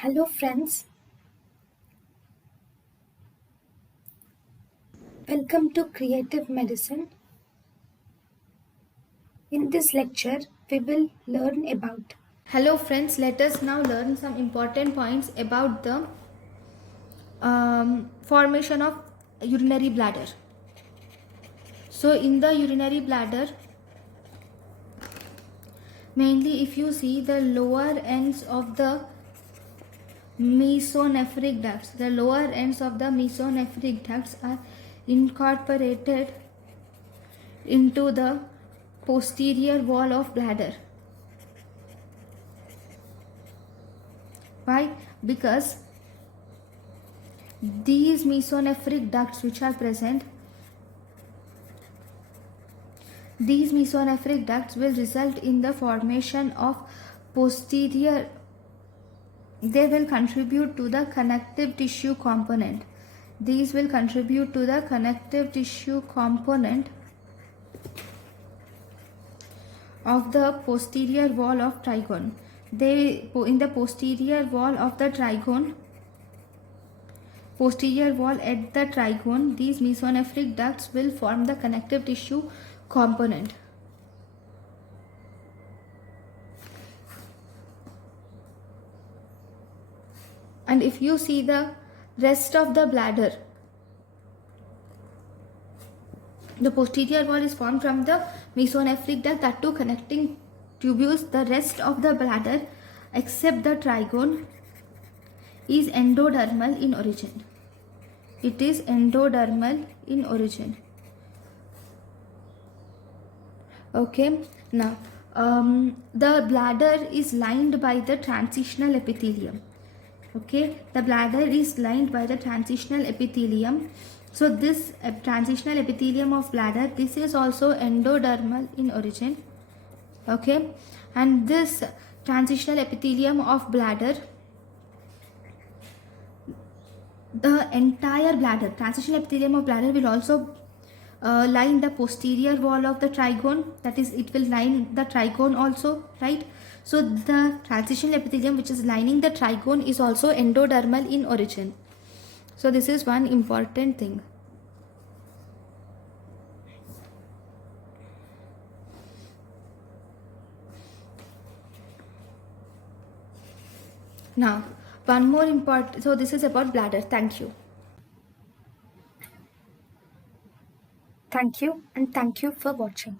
Hello friends, welcome to Creative Medicine. In this lecture, we will learn about. Hello friends, let us now learn some important points about the formation of urinary bladder. So in the urinary bladder, mainly if you see the lower ends of the mesonephric ducts, are incorporated into the posterior wall of bladder. Why? Because these mesonephric ducts which are present, these mesonephric ducts will result in the formation of posterior, they will contribute to the connective tissue component. These will contribute to the connective tissue component of the posterior wall of trigone. In the posterior wall of the trigone, posterior wall at the trigone, these mesonephric ducts will form the connective tissue component. And if you see the rest of the bladder, the posterior wall is formed from the mesonephric duct, that too connecting tubules. The rest of the bladder except the trigone is endodermal in origin. It is endodermal in origin. Okay, now the bladder is lined by the transitional epithelium. Okay, the bladder is lined by the transitional epithelium. So this transitional epithelium of bladder, this is also endodermal in origin. Okay, and this transitional epithelium of bladder, the entire bladder, transitional epithelium of bladder will also line the posterior wall of the trigone, that is, it will line the trigone also, right? So the transitional epithelium which is lining the trigone is also endodermal in origin. So this is one important thing. Now one more important, so this is about bladder. Thank you. Thank you and thank you for watching.